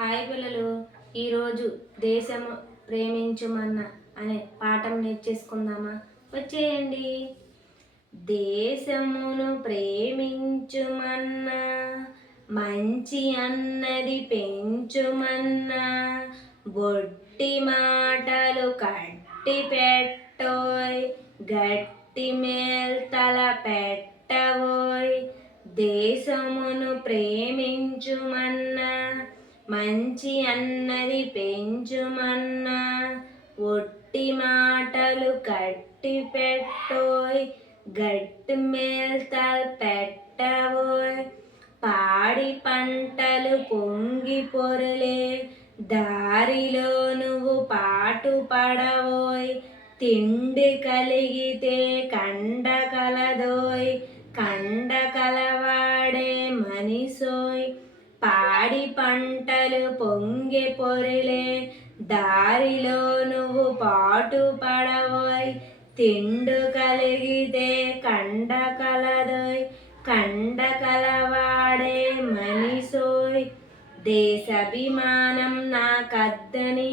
Hi పిల్లలు, ఈరోజు దేశము ప్రేమించుమన్న అనే పాఠం నేర్చేసుకుందామా? వచ్చేయండి. దేశమును ప్రేమించుమన్నా, మంచి అన్నది పెంచుమన్నా, బొట్టి మాటలు కట్టి పెట్టోయ్, గట్టి మేల్తల పెట్టవోయ్. దేశమును ప్రేమించుమన్నా, మంచి అన్నది పెంచుమన్నా, ఒట్టి మాటలు కట్టి పెట్టోయ్, గట్టి మేల్తలు పెట్టవోయ్. పాడి పంటలు పొంగి పొరలే, దారిలో నువ్వు పాటు పడవోయ్. తిండి కలిగితే కండ కలదోయ్, కండ కలవాడే మనిషోయ్. పాడి పంటలు పొంగి పొరలే, దారిలో నువ్వు పాటు పడవోయ్. తిండు కలిగితే కండ కలదోయ్, కండ కలవాడే మనిషోయ్. దేశాభిమానం నాకద్దని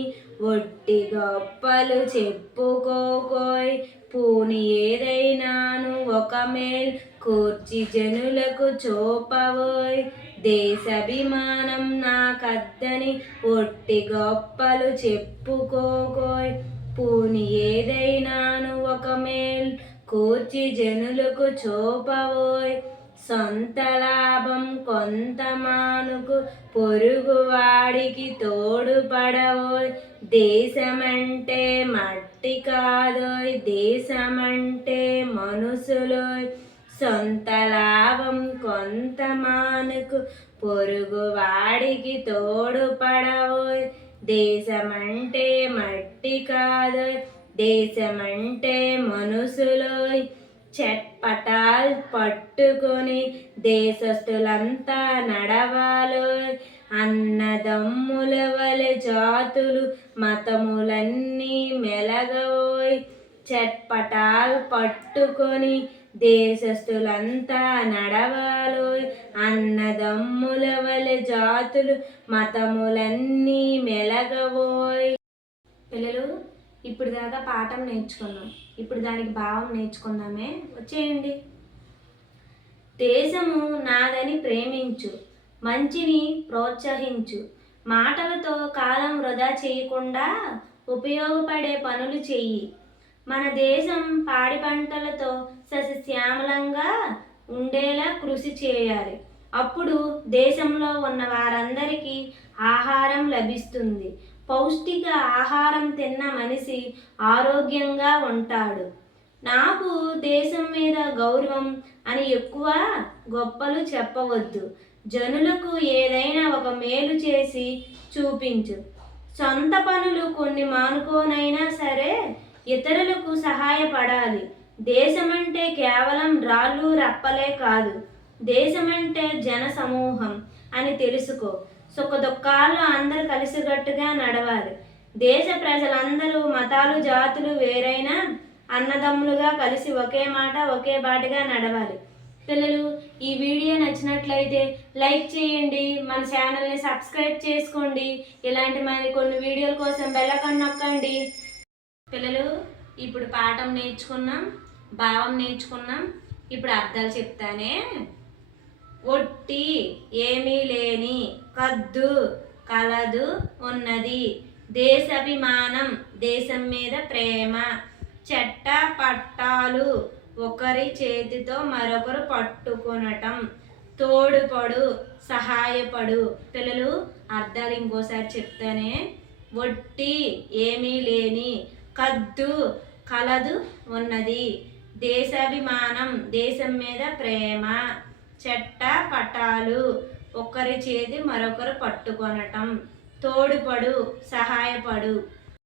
ఒట్టి గొప్పలు చెప్పుకోకోయ్. పూని ఏదైనాను ఒక మేల్ కూర్చి జనులకు చూపవోయ్. దేశాభిమానం నాకద్దని ఒట్టి గొప్పలు చెప్పుకోకోయ్. పూని ఏదైనాను ఒక మేల్ కూర్చి జనులకు చూపవోయ్. సొంత లాభం కొంత మానుకు, పొరుగువాడికి తోడుపడవోయ్. దేశమంటే మట్టి కాదోయ్, దేశమంటే మనుషులోయ్. సొంత లాభం కొంత మానుకు, పొరుగువాడికి తోడుపడవోయ్. దేశమంటే మట్టి కాదోయ్, దేశమంటే మనుషులోయ్. చట్పటాల్ పట్టుకొని దేశస్థులంతా నడవాలోయ్. అన్నదమ్ముల వలె జాతులు మతములన్నీ మెలగవోయ్. చట్పటాల్ పట్టుకొని దేశస్థులంతా నడవాలోయ్. అన్నదమ్ముల వలె జాతులు మతములన్నీ మెలగవోయ్. పిల్లలు, ఇప్పుడు దాకా పాఠం నేర్చుకున్నాం. ఇప్పుడు దానికి భావం నేర్చుకుందామే. వచ్చేయండి. దేశము నాదని ప్రేమించు, మంచిని ప్రోత్సహించు, మాటలతో కాలం వృధా చేయకుండా ఉపయోగపడే పనులు చెయ్యి. మన దేశం పాడి పంటలతో సస్యశ్యామలంగా ఉండేలా కృషి చేయాలి. అప్పుడు దేశంలో ఉన్న వారందరికీ ఆహారం లభిస్తుంది. పౌష్టిక ఆహారం తిన్న మనిషి ఆరోగ్యంగా ఉంటాడు. నాకు దేశం మీద గౌరవం అని ఎక్కువ గొప్పలు చెప్పవద్దు. జనులకు ఏదైనా ఒక మేలు చేసి చూపించు. సొంత పనులు కొన్ని మానుకోనైనా సరే ఇతరులకు సహాయపడాలి. దేశమంటే కేవలం రాళ్ళు రప్పలే కాదు, దేశమంటే జన సమూహం అని తెలుసుకో. సుఖ దుఃఖాల్లో అందరూ కలిసికట్టుగా నడవాలి. దేశ ప్రజలందరూ మతాలు జాతులు వేరైనా అన్నదమ్ములుగా కలిసి ఒకే మాట ఒకే బాటగా నడవాలి. పిల్లలు, ఈ వీడియో నచ్చినట్లయితే లైక్ చేయండి, మన ఛానల్ని సబ్స్క్రైబ్ చేసుకోండి. ఇలాంటి మరి కొన్ని వీడియోల కోసం బెల్ ఐకాన్ నొక్కండి. పిల్లలు, ఇప్పుడు పాఠం నేర్చుకున్నాం, భావం నేర్చుకున్నాం. ఇప్పుడు అర్థాలు చెప్తానే. ఒట్టి ఏమీ లేని, కద్దు కలదు ఉన్నది. దేశాభిమానం దేశం మీద ప్రేమ. చెట్ట పట్టాలు ఒకరి చేతితో మరొకరు పట్టుకొనటం. తోడుపడు సహాయపడు. పిల్లలు, అర్థాలు ఇంకోసారి చెప్తానే. ఒట్టి ఏమీ లేని, కద్దు కలదు ఉన్నది. దేశాభిమానం దేశం మీద ప్రేమ. చెట్ట పటాలు ఒకరి చేతి మరొకరు పట్టుకొనటం. తోడుపడు సహాయపడు.